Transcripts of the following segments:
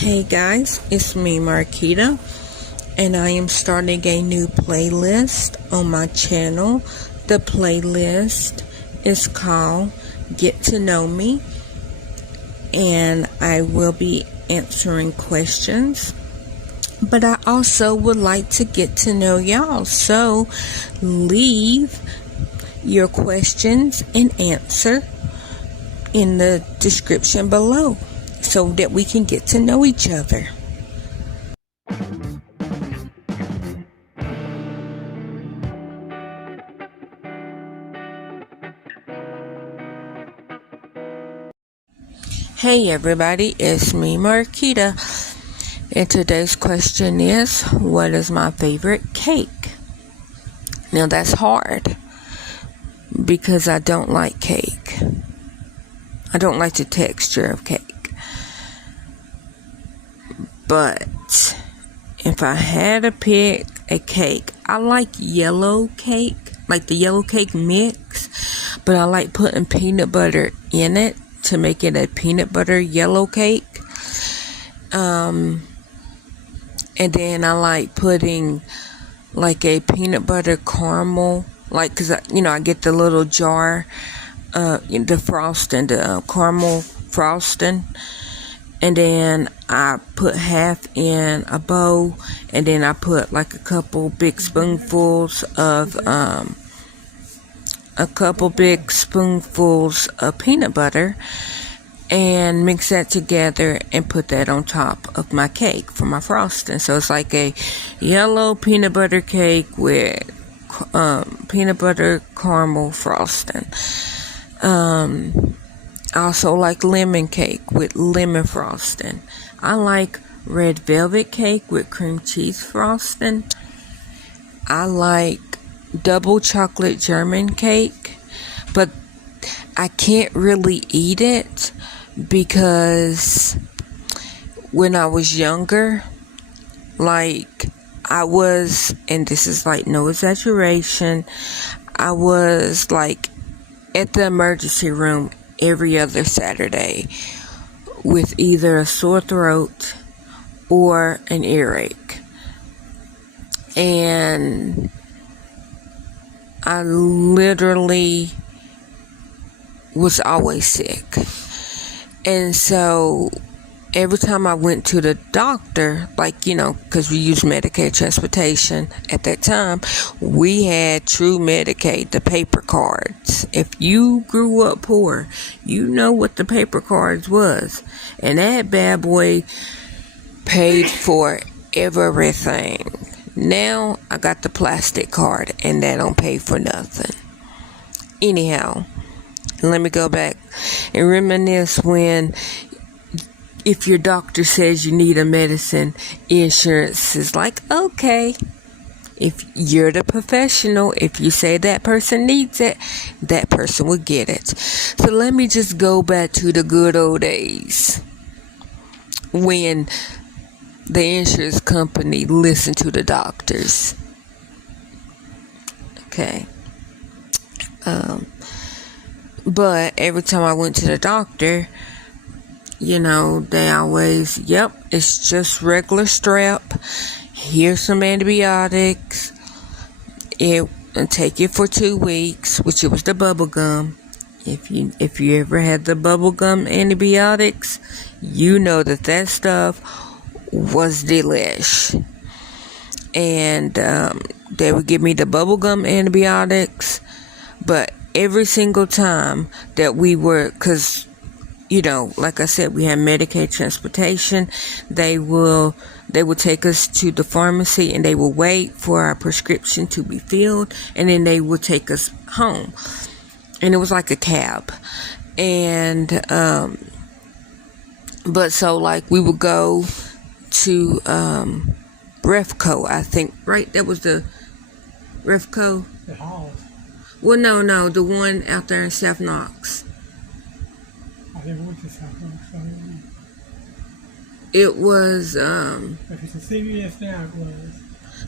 Hey guys, it's me Marquita, and I am starting a new playlist on my channel. The playlist is called Get to Know Me, and I will be answering questions, but I also would like to get to know y'all, so leave your questions and answer in the description below so that we can get to know each other. Hey everybody, it's me Marquita, and today's question is, what is my favorite cake? Now that's hard because I don't like cake. I don't like the texture of cake. But if I had to pick a cake, I like yellow cake, like the yellow cake mix, but I like putting peanut butter in it to make it a peanut butter yellow cake. And then I like putting like a peanut butter caramel, like, cause I get the little jar, the frosting, the caramel frosting. And then I put half in a bowl, and then I put like a couple big spoonfuls of peanut butter, and mix that together and put that on top of my cake for my frosting. So it's like a yellow peanut butter cake with peanut butter caramel frosting. I also like lemon cake with lemon frosting. I like red velvet cake with cream cheese frosting. I like double chocolate German cake, but I can't really eat it because when I was younger, like I was, and this is like no exaggeration, I was like at the emergency room every other Saturday with either a sore throat or an earache. And I literally was always sick. And so every time I went to the doctor, like, because we used Medicaid transportation at that time, we had True Medicaid, the paper cards. If you grew up poor, you know what the paper cards was. And that bad boy paid for everything. Now I got the plastic card, and that don't pay for nothing. Anyhow, let me go back and reminisce when, if your doctor says you need a medicine, insurance is like, okay. If you're the professional, if you say that person needs it, that person will get it. So let me just go back to the good old days when the insurance company listened to the doctors. Okay. But every time I went to the doctor, they always, it's just regular strep. Here's some antibiotics. And take it for 2 weeks, which it was the bubble gum. If you ever had the bubble gum antibiotics, you know that stuff was delish. And they would give me the bubble gum antibiotics, but every single time that we were, because like I said, we had Medicaid transportation. They will take us to the pharmacy, and they will wait for our prescription to be filled, and then they will take us home. And it was like a cab. And but so like we would go to Refco, I think, right? That was the Refco. The Halls. Well, no, the one out there in South Knox. I never went to South Knox. It was, If it's a CVS now, it was.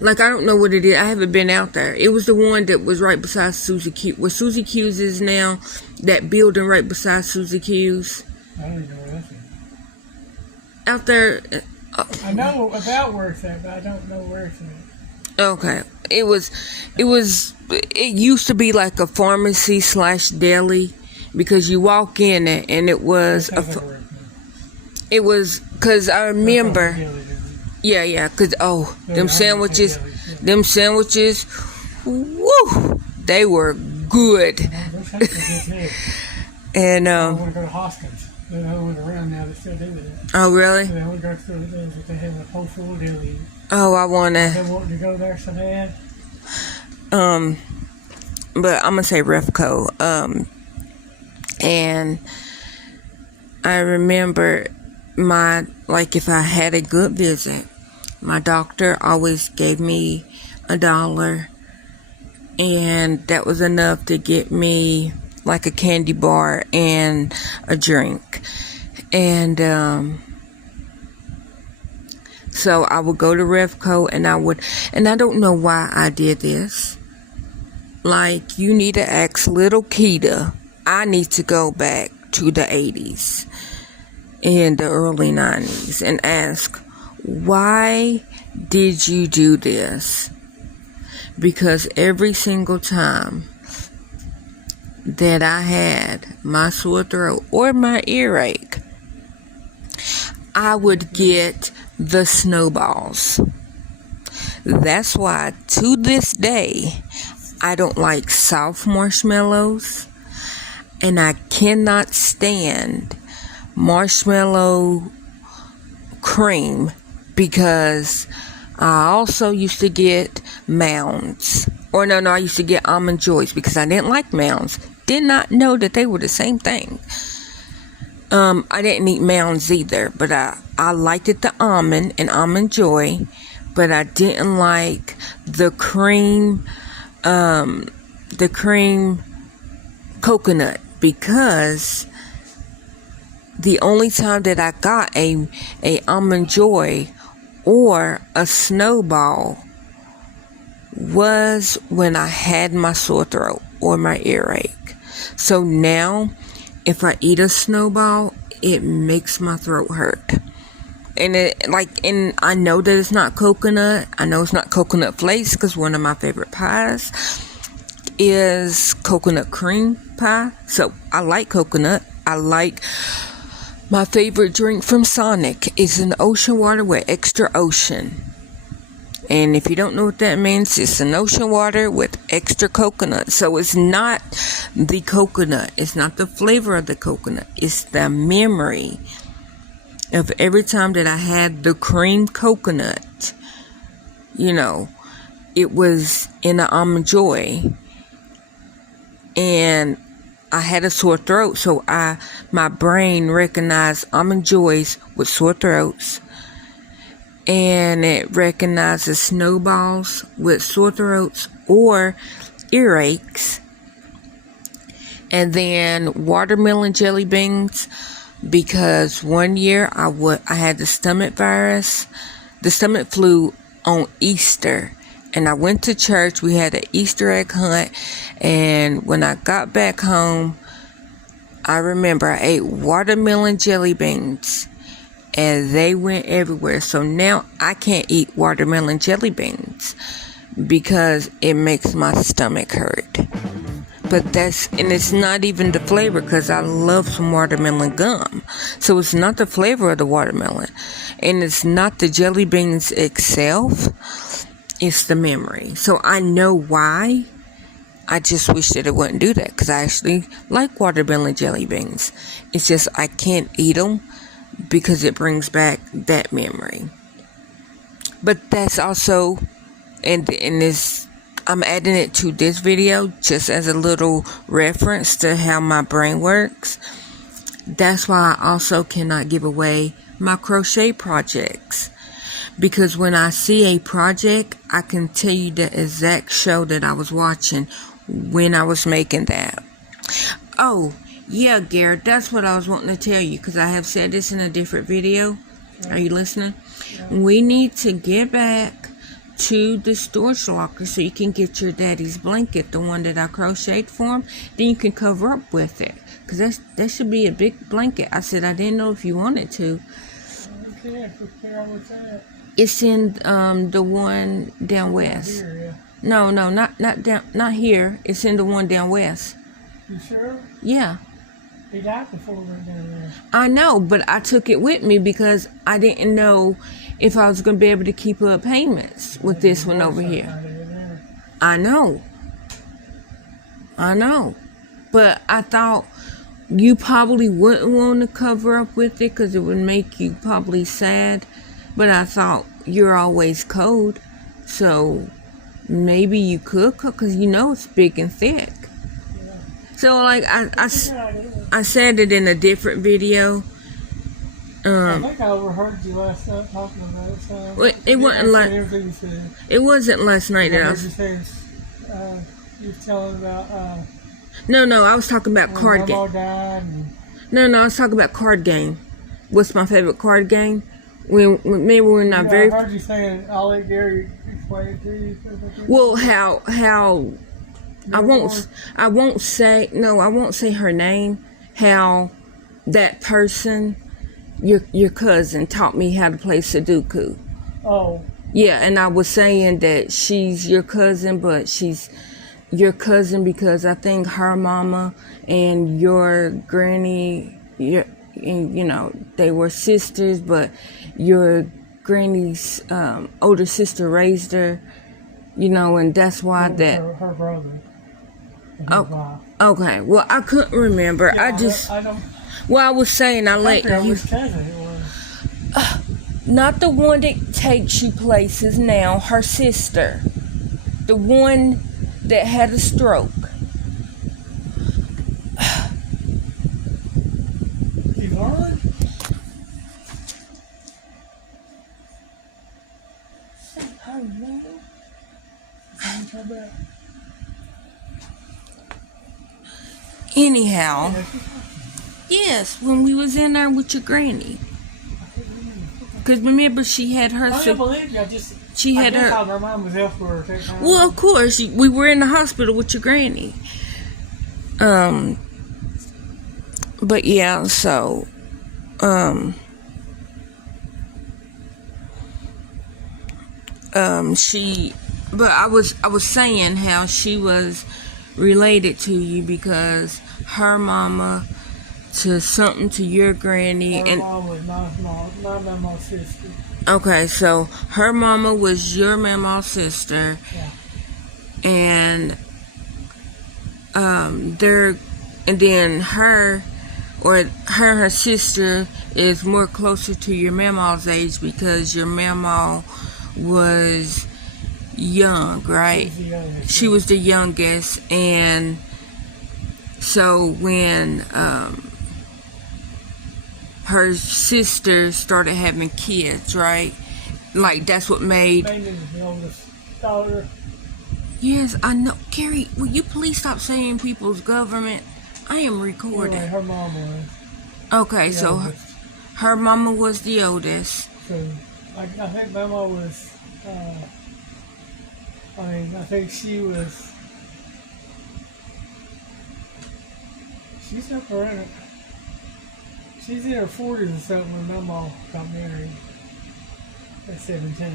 Like, I don't know what it is. I haven't been out there. It was the one that was right beside Susie Q. Where Susie Q's is now, that building right beside Susie Q's. I don't even know what that's in. out there. I know about where it's at, but I don't know where it's at. Okay, it used to be like a pharmacy / deli, because you walk in it and it was Sounds like where it's at. it was, because I remember. Yeah, because them sandwiches, woo, they were good. And I want to go to Hoskins. There's another one around now that still do that. oh really? The only drugstore that does it, they have a whole full deli. Oh, I wanna. They wanting to go there so bad. But I'm gonna say Refco. And I remember if I had a good visit, my doctor always gave me $1, and that was enough to get me like a candy bar and a drink. And so I would go to Refco, and I don't know why I did this. Like, you need to ask little Keita. I need to go back to the 80s and the early 90s and ask, why did you do this? Because every single time that I had my sore throat or my earache, I would get the snowballs. That's why to this day I don't like soft marshmallows, and I cannot stand marshmallow cream, because I also used to get Mounds. Or no, I used to get Almond Joys because I didn't like Mounds. Did not know that they were the same thing. I didn't eat Mounds either, but I liked it, the almond and Almond Joy, but I didn't like the cream coconut, because the only time that I got a Almond Joy or a snowball was when I had my sore throat or my earache. So now, if I eat a snowball, it makes my throat hurt. And I know that it's not coconut. I know it's not coconut flakes, because one of my favorite pies is coconut cream pie. So I like coconut. My favorite drink from Sonic is an ocean water with extra ocean. And if you don't know what that means, it's an ocean water with extra coconut. So it's not the coconut. It's not the flavor of the coconut. It's the memory of every time that I had the cream coconut. It was in an Almond Joy. And I had a sore throat, so my brain recognized Almond Joys with sore throats, and it recognizes snowballs with sore throats or earaches, and then watermelon jelly beans, because one year I had the stomach flu on Easter. And I went to church. We had an Easter egg hunt. And when I got back home, I remember I ate watermelon jelly beans. And they went everywhere. So now I can't eat watermelon jelly beans, because it makes my stomach hurt. But it's not even the flavor, because I love some watermelon gum. So it's not the flavor of the watermelon. And it's not the jelly beans itself. It's the memory. So I know why. I just wish that it wouldn't do that, because I actually like watermelon jelly beans. It's just I can't eat them because it brings back that memory. But that's also, and this, I'm adding it to this video just as a little reference to how my brain works. That's why I also cannot give away my crochet projects. Because when I see a project, I can tell you the exact show that I was watching when I was making that. Oh, yeah, Garrett, that's what I was wanting to tell you, because I have said this in a different video. Are you listening? We need to get back to the storage locker so you can get your daddy's blanket, the one that I crocheted for him. Then you can cover up with it, because that should be a big blanket. I said I didn't know if you wanted to. can figure out what's that. It's in the one down west. Here, yeah. No, not here. It's in the one down west. You sure? Yeah. He died before we went down there. I know, but I took it with me because I didn't know if I was going to be able to keep up payments with this one over here. I know. But I thought you probably wouldn't want to cover up with it because it would make you probably sad. But I thought you're always cold, so maybe you could cook because you know it's big and thick. Yeah. So like I said it in a different video. I think I overheard you last night talking about it. So It wasn't like everything you said. it wasn't last night that I I heard was. you saying you was telling about No, I was talking about when card Grandma game. died. And, No, I was talking about card game. What's my favorite card game? When maybe we're not very. I heard you saying, I'll let Gary explain it to you. Well, how I won't say her name. How that person, your cousin, taught me how to play Sudoku. Oh. Yeah, and I was saying that she's your cousin, but she's your cousin because I think her mama and your granny, they were sisters, but your granny's older sister raised her, and that's why Her brother. Oh, okay. Well, I couldn't remember. Yeah, I don't. I was saying I let I you. which cousin it was. Not the one that takes you places now, her sister. The one that had a stroke. Yvonne? Her name? Anyhow, yes, when we was in there with your granny. Because remember, she had her. I don't believe you. She had I her. thought her mom was elsewhere at that time. Well, of course, we were in the hospital with your granny. But yeah, so, but I was saying how she was related to you because her mama to something to your granny Her and mom was my mom's sister. okay, so her mama was your mama's sister. Yeah. And then her sister is more closer to your mama's age because your mama was young, right? She was the youngest, and so when her sister started having kids, right? Like that's what made. Maybe the oldest daughter. Yes, I know. Gary, will you please stop saying people's government? I am recording. Anyway, her mom was. Okay, so her mama was the oldest. So I think Mama was. I think she was. She's up around. She's in her 40s or something when Mama got married. At 17.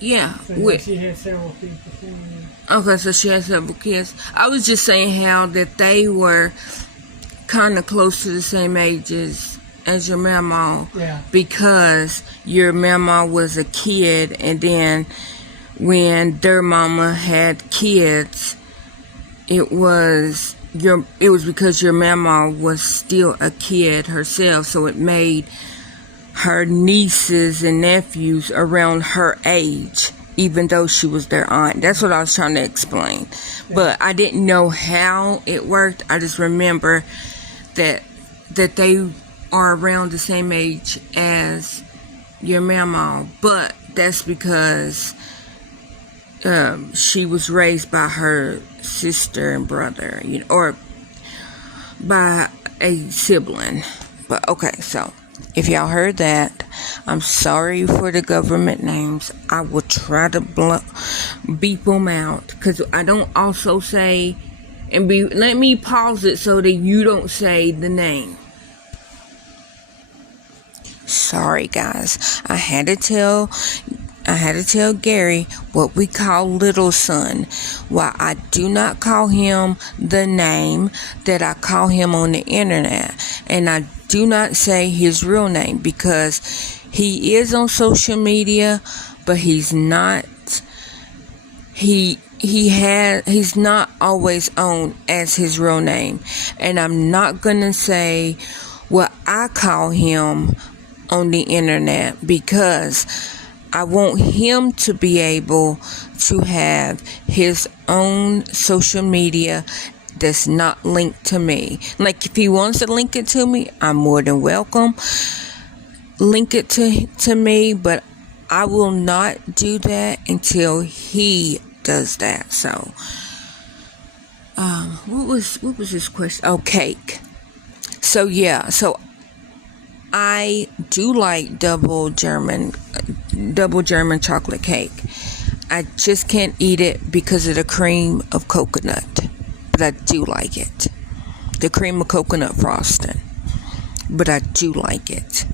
Yeah. So she had several kids before then. Okay, so she had several kids. I was just saying how that they were kind of close to the same age as your mama. Yeah. Because your mama was a kid, and then when their mama had kids, it was because your mama was still a kid herself, so it made her nieces and nephews around her age, even though she was their aunt. That's what I was trying to explain. Yeah. But I didn't know how it worked. I just remember that they are around the same age as your mama. But that's because she was raised by her sister and brother, or by a sibling. But okay, so if y'all heard that, I'm sorry for the government names. I will try to beep them out because I don't also say let me pause it so that you don't say the name. Sorry, guys. I had to tell Gary what we call little son. While I do not call him the name that I call him on the internet, and I do not say his real name because he is on social media, but he's not. He's not always on as his real name, and I'm not gonna say what I call him on the internet because I want him to be able to have his own social media that's not linked to me. Like, if he wants to link it to me, I'm more than welcome. Link it to me, but I will not do that until he does that. So, what was this question? Oh, cake. So yeah, so I do like double German chocolate cake. I just can't eat it because of the cream of coconut, but I do like it. The cream of coconut frosting, but I do like it.